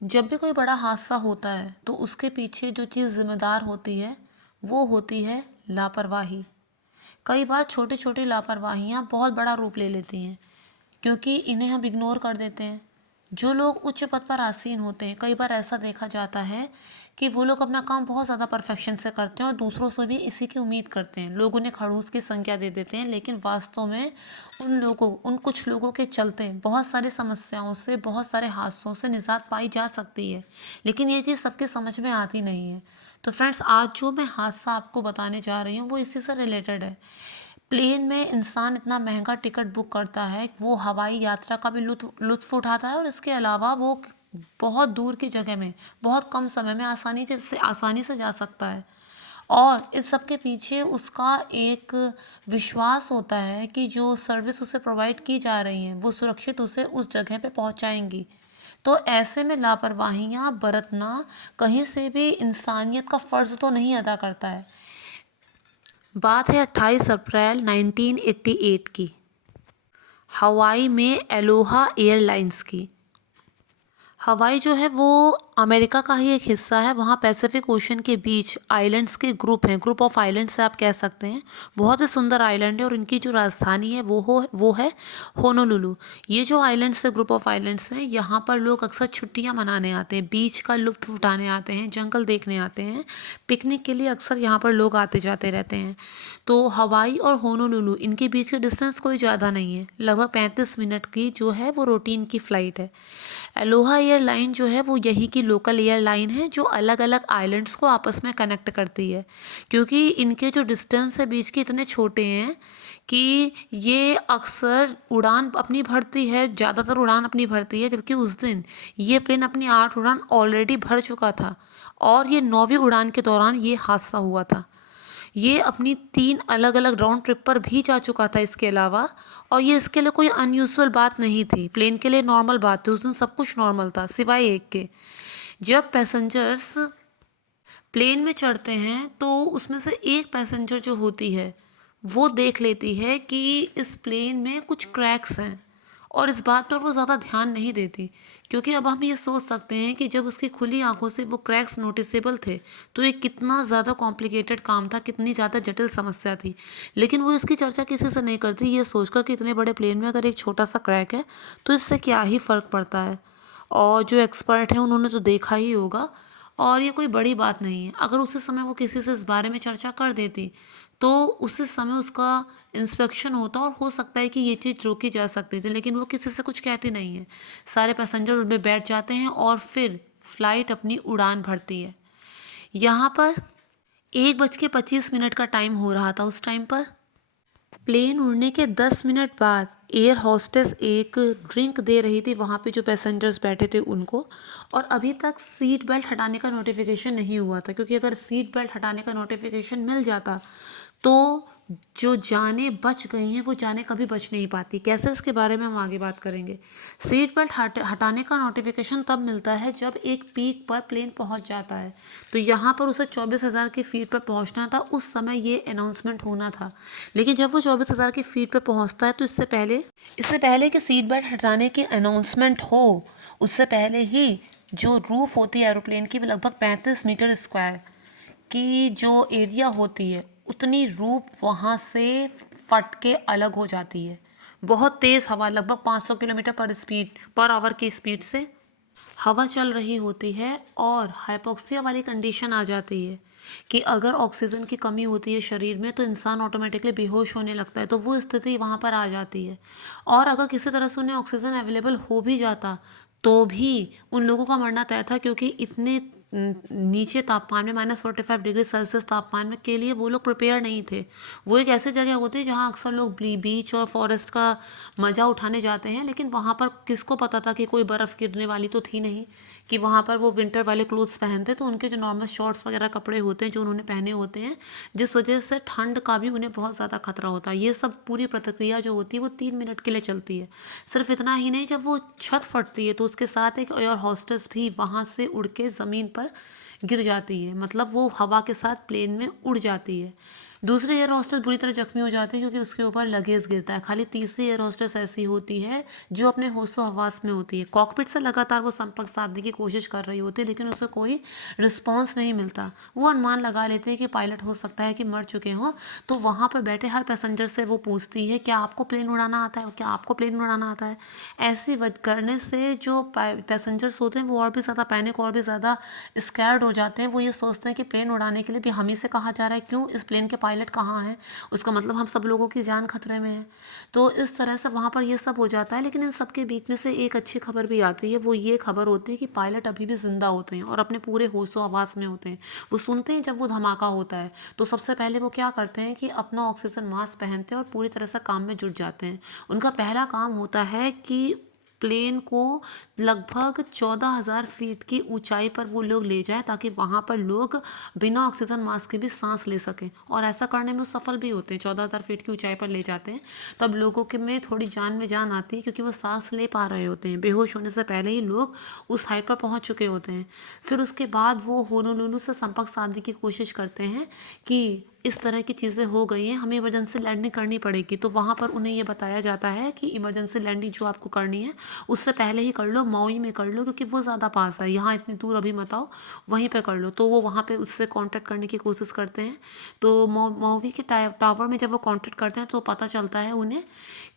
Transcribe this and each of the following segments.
जब भी कोई बड़ा हादसा होता है तो उसके पीछे जो चीज़ ज़िम्मेदार होती है वो होती है लापरवाही। कई बार छोटी छोटी लापरवाहियाँ बहुत बड़ा रूप ले लेती हैं क्योंकि इन्हें हम इग्नोर कर देते हैं। जो लोग उच्च पद पर आसीन होते हैं, कई बार ऐसा देखा जाता है कि वो लोग अपना काम बहुत ज़्यादा परफेक्शन से करते हैं और दूसरों से भी इसी की उम्मीद करते हैं। लोग उन्हें खड़ूस की संज्ञा दे देते हैं, लेकिन वास्तव में उन कुछ लोगों के चलते बहुत सारी समस्याओं से, बहुत सारे हादसों से निजात पाई जा सकती है। लेकिन ये चीज़ सबके समझ में आती नहीं है। तो फ्रेंड्स, आज जो मैं हादसा आपको बताने जा रही हूँ वो इसी से रिलेटेड है। प्लेन में इंसान इतना महंगा टिकट बुक करता है, वो हवाई यात्रा का भी लुत्फ़ उठाता है और इसके अलावा वो बहुत दूर की जगह में बहुत कम समय में आसानी से जा सकता है। और इस सब के पीछे उसका एक विश्वास होता है कि जो सर्विस उसे प्रोवाइड की जा रही हैं वो सुरक्षित उसे उस जगह पे पहुंचाएंगी। तो ऐसे में लापरवाहियां बरतना कहीं से भी इंसानियत का फ़र्ज़ तो नहीं अदा करता है। बात है 28 अप्रैल 1988 की, हवाई में एलोहा एयरलाइंस की। हवाई जो है वो अमेरिका का ही एक हिस्सा है। वहाँ पैसिफिक ओशन के बीच आइलैंड्स के ग्रुप हैं, ग्रुप ऑफ आइलैंड्स से आप कह सकते हैं। बहुत ही सुंदर आइलैंड है और इनकी जो राजधानी है वो है होनोलुलु। ये जो आइलैंड्स से ग्रुप ऑफ आइलैंड्स हैं, यहाँ पर लोग अक्सर छुट्टियाँ मनाने आते हैं, बीच का लुत्फ़ उठाने आते हैं, जंगल देखने आते हैं, पिकनिक के लिए अक्सर यहाँ पर लोग आते जाते रहते हैं। तो हवाई और होनोलुलु इनके बीच की डिस्टेंस कोई ज़्यादा नहीं है, लगभग 35 मिनट की जो है वो रूटीन की फ़्लाइट है। एलोहा एयरलाइन जो है वो यही की लोकल एयरलाइन है जो अलग अलग आइलैंड्स को आपस में कनेक्ट करती है। क्योंकि इनके जो डिस्टेंस है बीच के इतने छोटे हैं कि ये अक्सर उड़ान अपनी भरती है, ज़्यादातर उड़ान अपनी भरती है, जबकि उस दिन ये प्लेन अपनी 8 उड़ान ऑलरेडी भर चुका था और ये 9वीं उड़ान के दौरान ये हादसा हुआ था। ये अपनी 3 अलग अलग राउंड ट्रिप पर भी जा चुका था इसके अलावा। और ये इसके लिए कोई अनयूजुअल बात नहीं थी, प्लेन के लिए नॉर्मल बात थी। उस दिन सब कुछ नॉर्मल था सिवाय एक के। जब पैसेंजर्स प्लेन में चढ़ते हैं तो उसमें से एक पैसेंजर जो होती है वो देख लेती है कि इस प्लेन में कुछ क्रैक्स हैं और इस बात पर वो ज़्यादा ध्यान नहीं देती। क्योंकि अब हम ये सोच सकते हैं कि जब उसकी खुली आंखों से वो क्रैक्स नोटिसेबल थे तो ये कितना ज़्यादा कॉम्प्लिकेटेड काम था, कितनी ज़्यादा जटिल समस्या थी। लेकिन वो इसकी चर्चा किसी से नहीं करती, ये सोचकर कि इतने बड़े प्लेन में अगर एक छोटा सा क्रैक है तो इससे क्या ही फ़र्क पड़ता है। और जो एक्सपर्ट हैं उन्होंने तो देखा ही होगा और ये कोई बड़ी बात नहीं है। अगर उसी समय वो किसी से इस बारे में चर्चा कर देती तो उसी समय उसका इंस्पेक्शन होता और हो सकता है कि ये चीज़ रोकी जा सकती थी। लेकिन वो किसी से कुछ कहती नहीं है, सारे पैसेंजर उनमें बैठ जाते हैं और फिर फ्लाइट अपनी उड़ान भरती है। यहाँ पर 1:25 का टाइम हो रहा था। उस टाइम पर प्लेन उड़ने के 10 मिनट बाद एयर होस्टेस एक ड्रिंक दे रही थी वहाँ पे जो पैसेंजर्स बैठे थे उनको। और अभी तक सीट बेल्ट हटाने का नोटिफिकेशन नहीं हुआ था, क्योंकि अगर सीट बेल्ट हटाने का नोटिफिकेशन मिल जाता तो जो जानें बच गई हैं वो जानें कभी बच नहीं पाती। कैसे, इसके बारे में हम आगे बात करेंगे। सीट बेल्ट हटाने का नोटिफिकेशन तब मिलता है जब एक पीक पर प्लेन पहुंच जाता है। तो यहाँ पर उसे 24,000 की फीट पर पहुंचना था, उस समय ये अनाउंसमेंट होना था। लेकिन जब वो 24,000 की फीट पर पहुंचता है तो इससे पहले कि सीट बेल्ट हटाने की अनाउंसमेंट हो, उससे पहले ही जो रूफ होती है एरोप्लेन की, वो लगभग 35 मीटर स्क्वायर की जो एरिया होती है उतनी रूप वहाँ से फट के अलग हो जाती है। बहुत तेज़ हवा, लगभग 500 किलोमीटर पर आवर की स्पीड से हवा चल रही होती है और हाइपोक्सिया वाली कंडीशन आ जाती है कि अगर ऑक्सीजन की कमी होती है शरीर में तो इंसान ऑटोमेटिकली बेहोश होने लगता है। तो वो स्थिति वहाँ पर आ जाती है। और अगर किसी तरह से उन्हें ऑक्सीजन अवेलेबल हो भी जाता तो भी उन लोगों का मरना तय था, क्योंकि इतने नीचे तापमान में -45 डिग्री सेल्सियस तापमान में के लिए वो लोग प्रिपेयर नहीं थे। वो एक ऐसी जगह होती है जहाँ अक्सर लोग बीच और फॉरेस्ट का मज़ा उठाने जाते हैं, लेकिन वहाँ पर किसको पता था कि कोई बर्फ़ गिरने वाली तो थी नहीं कि वहाँ पर वो विंटर वाले क्लोथ्स पहनते। तो उनके जो नॉर्मल शॉर्ट्स वगैरह कपड़े होते हैं जो उन्होंने पहने होते हैं, जिस वजह से ठंड का भी उन्हें बहुत ज़्यादा खतरा होता है। ये सब पूरी प्रतिक्रिया जो होती है वो 3 मिनट के लिए चलती है। सिर्फ इतना ही नहीं, जब वो छत फटती है तो उसके साथ एक एयर हॉस्टेस भी वहाँ से उड़ के ज़मीन पर गिर जाती है, मतलब वो हवा के साथ प्लेन में उड़ जाती है। दूसरी एयर होस्टेस बुरी तरह जख्मी हो जाती है क्योंकि उसके ऊपर लगेज गिरता है। खाली तीसरी एयर होस्टेस ऐसी होती है जो अपने होशो हवास में होती है। कॉकपिट से लगातार वो संपर्क साधने की कोशिश कर रही होती है लेकिन उसे कोई रिस्पॉन्स नहीं मिलता। वो अनुमान लगा लेते हैं कि पायलट हो सकता है कि मर चुके हों, तो वहाँ पर बैठे हर पैसेंजर से वो पूछती है क्या आपको प्लेन उड़ाना आता है, क्या आपको प्लेन उड़ाना आता है। ऐसी करने से जो पैसेंजर्स होते हैं वो और भी ज़्यादा पैनिक और भी ज़्यादा स्कैर्ड हो जाते हैं। वो ये सोचते हैं कि प्लेन उड़ाने के लिए भी हम ही से कहा जा रहा है, क्यों, इस प्लेन के पायलट कहाँ हैं, उसका मतलब हम सब लोगों की जान खतरे में है। तो इस तरह से वहाँ पर ये सब हो जाता है। लेकिन इन सब के बीच में से एक अच्छी खबर भी आती है। वो ये खबर होती है कि पायलट अभी भी जिंदा होते हैं और अपने पूरे होशो हवास में होते हैं। वो सुनते हैं जब वो धमाका होता है तो सबसे पहले वो क्या करते हैं कि अपना ऑक्सीजन मास्क पहनते हैं और पूरी तरह से काम में जुट जाते हैं। उनका पहला काम होता है कि प्लेन को लगभग 14,000 फीट की ऊंचाई पर वो लोग ले जाएं ताकि वहाँ पर लोग बिना ऑक्सीजन मास्क के भी सांस ले सकें। और ऐसा करने में वो सफल भी होते हैं। 14,000 फीट की ऊंचाई पर ले जाते हैं तब लोगों के में थोड़ी जान में जान आती है क्योंकि वो सांस ले पा रहे होते हैं। बेहोश होने से पहले ही लोग उस हाइट पर पहुँच चुके होते हैं। फिर उसके बाद वो होनोलुलु से संपर्क साधने की कोशिश करते हैं कि इस तरह की चीज़ें हो गई हैं, हमें इमरजेंसी लैंडिंग करनी पड़ेगी। तो वहाँ पर उन्हें ये बताया जाता है कि इमरजेंसी लैंडिंग जो आपको करनी है उससे पहले ही कर लो, मौई में कर लो क्योंकि वो ज़्यादा पास है, यहाँ इतनी दूर अभी मत आओ, वहीं पे कर लो। तो वो वहाँ पे उससे कांटेक्ट करने की कोशिश करते हैं। तो मौवी के टावर में जब वो कांटेक्ट करते हैं तो पता चलता है उन्हें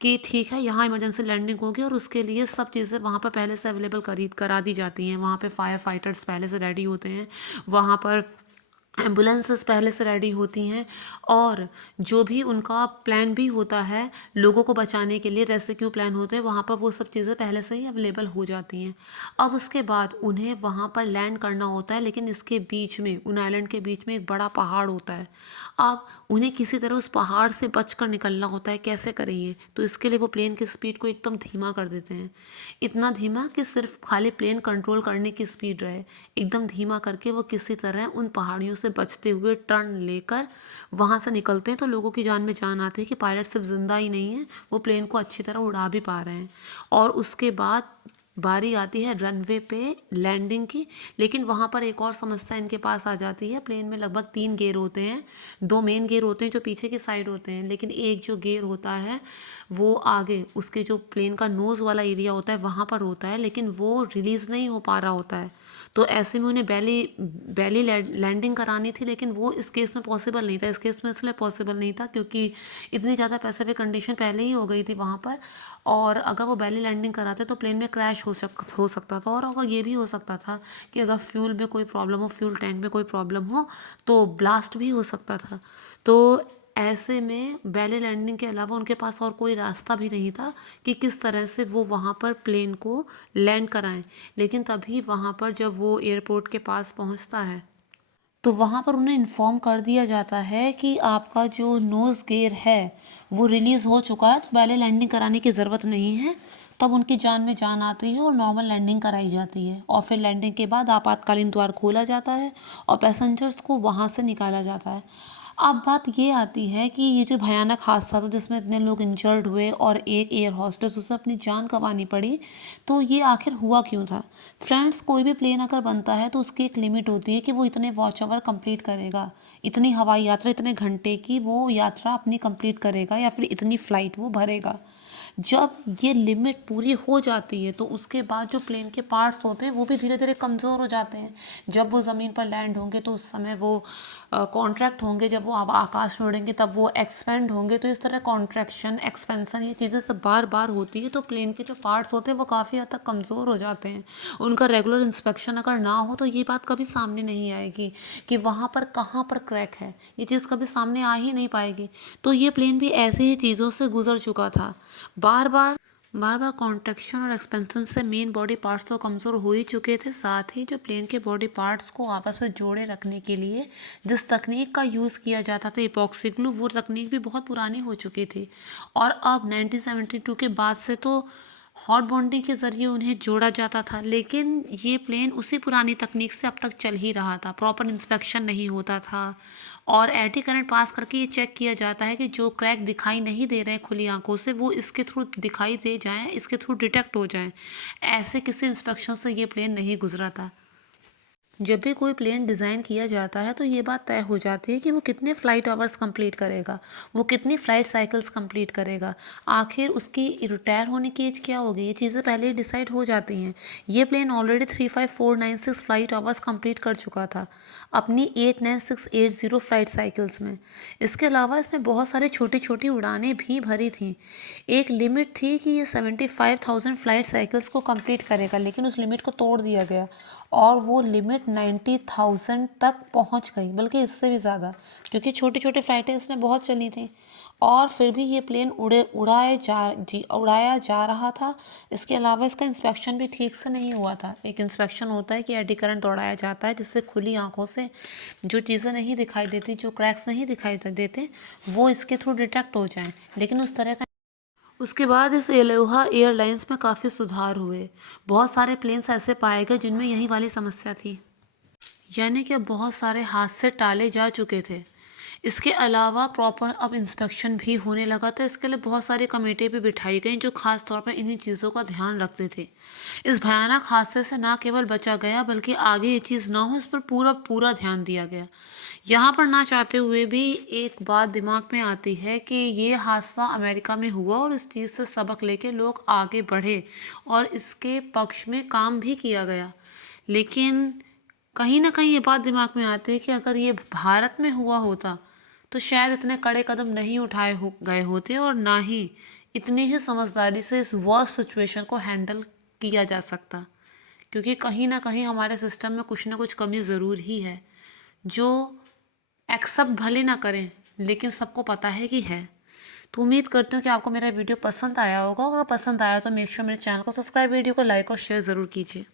कि ठीक है यहाँ इमरजेंसी लैंडिंग होगी और उसके लिए सब चीज़ें वहाँ पर पहले से अवेलेबल करा दी जाती हैं। वहाँ पर फायर फाइटर्स पहले से रेडी होते हैं, वहाँ पर एम्बुलेंसेस पहले से रेडी होती हैं और जो भी उनका प्लान भी होता है लोगों को बचाने के लिए, रेस्क्यू प्लान होते हैं, वहाँ पर वो सब चीज़ें पहले से ही अवेलेबल हो जाती हैं। अब उसके बाद उन्हें वहाँ पर लैंड करना होता है लेकिन इसके बीच में, उन आइलैंड के बीच में एक बड़ा पहाड़ होता है। अब उन्हें किसी तरह उस पहाड़ से बचकर निकलना होता है। कैसे करेंगे? तो इसके लिए वो प्लेन की स्पीड को एकदम धीमा कर देते हैं, इतना धीमा कि सिर्फ खाली प्लेन कंट्रोल करने की स्पीड रहे। एकदम धीमा करके वो किसी तरह उन पहाड़ियों से बचते हुए टर्न लेकर वहाँ से निकलते हैं। तो लोगों की जान में जान आती है कि पायलट सिर्फ जिंदा ही नहीं है, वो प्लेन को अच्छी तरह उड़ा भी पा रहे हैं। और उसके बाद बारी आती है रनवे पे लैंडिंग की। लेकिन वहाँ पर एक और समस्या इनके पास आ जाती है। प्लेन में लगभग 3 गेयर होते हैं, 2 मेन गेयर होते हैं जो पीछे की साइड होते हैं, लेकिन एक जो गेयर होता है वो आगे उसके जो प्लेन का नोज़ वाला एरिया होता है वहाँ पर होता है, लेकिन वो रिलीज़ नहीं हो पा रहा होता है। तो ऐसे में उन्हें बैली लैंडिंग करानी थी लेकिन वो इस केस में पॉसिबल नहीं था। इस केस में इसलिए पॉसिबल नहीं था क्योंकि इतनी ज़्यादा पैसिफिक कंडीशन पहले ही हो गई थी वहाँ पर, और अगर वो बैली लैंडिंग कराते तो प्लेन में क्रैश हो सकता था। और अगर ये भी हो सकता था कि अगर फ्यूल में कोई प्रॉब्लम हो, फ्यूल टैंक में कोई प्रॉब्लम हो तो ब्लास्ट भी हो सकता था। तो ऐसे में बैली लैंडिंग के अलावा उनके पास और कोई रास्ता भी नहीं था कि किस तरह से वो वहाँ पर प्लेन को लैंड कराएं। लेकिन तभी वहाँ पर जब वो एयरपोर्ट के पास पहुँचता है तो वहाँ पर उन्हें इन्फॉर्म कर दिया जाता है कि आपका जो नोज़ गेयर है वो रिलीज़ हो चुका है, तो बैले लैंडिंग कराने की ज़रूरत नहीं है। तब उनकी जान में जान आती है और नॉर्मल लैंडिंग कराई जाती है और फिर लैंडिंग के बाद आपातकालीन द्वार खोला जाता है और पैसेंजर्स को वहाँ से निकाला जाता है। अब बात ये आती है कि ये जो भयानक हादसा था जिसमें इतने लोग इंजर्ड हुए और एक एयर होस्टेस उसे अपनी जान गंवानी पड़ी, तो ये आखिर हुआ क्यों था? फ्रेंड्स, कोई भी प्लेन अगर बनता है तो उसकी एक लिमिट होती है कि वो इतने वॉच आवर कंप्लीट करेगा, इतनी हवाई यात्रा, इतने घंटे की वो यात्रा अपनी कंप्लीट करेगा या फिर इतनी फ्लाइट वो भरेगा। जब ये लिमिट पूरी हो जाती है तो उसके बाद जो प्लेन के पार्ट्स होते हैं वो भी धीरे धीरे कमज़ोर हो जाते हैं। जब वो ज़मीन पर लैंड होंगे तो उस समय वो कॉन्ट्रैक्ट होंगे, जब वो आकाश में उड़ेंगे तब वो एक्सपेंड होंगे। तो इस तरह कॉन्ट्रैक्शन, एक्सपेंसन, ये चीज़ें सब बार बार होती है। तो प्लेन के जो पार्ट्स होते हैं वो काफ़ी हद तक कमज़ोर हो जाते हैं। उनका रेगुलर इंस्पेक्शन अगर ना हो तो ये बात कभी सामने नहीं आएगी कि वहाँ पर कहाँ पर क्रैक है, ये चीज़ कभी सामने आ ही नहीं पाएगी। तो ये प्लेन भी ऐसे ही चीज़ों से गुजर चुका था। बार बार कॉन्ट्रैक्शन और एक्सपेंशन से मेन बॉडी पार्ट्स तो कमज़ोर हो ही चुके थे, साथ ही जो प्लेन के बॉडी पार्ट्स को आपस में जोड़े रखने के लिए जिस तकनीक का यूज़ किया जाता था इपॉक्सी ग्लू, वो तकनीक भी बहुत पुरानी हो चुकी थी। और अब 1972 के बाद से तो हॉट बॉन्डिंग के ज़रिए उन्हें जोड़ा जाता था, लेकिन ये प्लेन उसी पुरानी तकनीक से अब तक चल ही रहा था। प्रॉपर इंस्पेक्शन नहीं होता था और एडी करंट पास करके ये चेक किया जाता है कि जो क्रैक दिखाई नहीं दे रहे हैं खुली आंखों से वो इसके थ्रू दिखाई दे जाएं, इसके थ्रू डिटेक्ट हो जाएं। ऐसे किसी इंस्पेक्शन से ये प्लेन नहीं गुजरा था। जब भी कोई प्लेन डिज़ाइन किया जाता है तो ये बात तय हो जाती है कि वो कितने फ़्लाइट आवर्स कंप्लीट करेगा, वो कितनी फ़्लाइट साइकिल्स कंप्लीट करेगा, आखिर उसकी रिटायर होने की एज क्या होगी, ये चीज़ें पहले ही डिसाइड हो जाती हैं। ये plane already 35496 flight hours complete कर चुका था अपनी 89680 फ़्लाइट साइकिल्स में। इसके अलावा इसने बहुत सारी छोटी छोटी उड़ानें भी भरी थी। एक लिमिट थी कि ये 75,000 फ़्लाइट साइकिल्स को कंप्लीट करेगा, लेकिन उस लिमिट को तोड़ दिया गया और वो लिमिट 90,000 तक पहुंच गई, बल्कि इससे भी ज़्यादा, क्योंकि छोटी छोटी फ़्लाइटें इसने बहुत चली थी। और फिर भी ये प्लेन उड़ाया जा रहा था। इसके अलावा इसका इंस्पेक्शन भी ठीक से नहीं हुआ था। एक इंस्पेक्शन होता है कि एडी करंट दौड़ाया जाता है, जिससे खुली आंखों से जो चीज़ें नहीं दिखाई देती, जो क्रैक्स नहीं दिखाई देते, वो इसके थ्रू डिटेक्ट हो जाएं, लेकिन उस तरह का। उसके बाद इस एलोहा एयरलाइंस में काफ़ी सुधार हुए। बहुत सारे प्लेन्स ऐसे पाए गए जिनमें यही वाली समस्या थी, यानी कि अब बहुत सारे हादसे टाले जा चुके थे। इसके अलावा प्रॉपर अब इंस्पेक्शन भी होने लगा था। इसके लिए बहुत सारी कमेटी भी बिठाई गई जो खास तौर पर इन्हीं चीज़ों का ध्यान रखते थे। इस भयानक हादसे से ना केवल बचा गया, बल्कि आगे ये चीज़ ना हो इस पर पूरा पूरा ध्यान दिया गया। यहाँ पर ना चाहते हुए भी एक बात दिमाग में आती है कि ये हादसा अमेरिका में हुआ और इस चीज़ से सबक लेके लोग आगे बढ़े और इसके पक्ष में काम भी किया गया। लेकिन कहीं ना कहीं ये बात दिमाग में आती है कि अगर ये भारत में हुआ होता तो शायद इतने कड़े कदम नहीं उठाए गए होते और ना ही इतनी ही समझदारी से इस वर्स्ट सिचुएशन को हैंडल किया जा सकता, क्योंकि कहीं ना कहीं हमारे सिस्टम में कुछ ना कुछ कमी ज़रूर ही है, जो एक्सेप्ट भले ना करें लेकिन सबको पता है कि है। तो उम्मीद करती हूँ कि आपको मेरा वीडियो पसंद आया होगा, और अगर पसंद आया तो मेक श्योर मेरे चैनल को सब्सक्राइब, वीडियो को लाइक और शेयर ज़रूर कीजिए।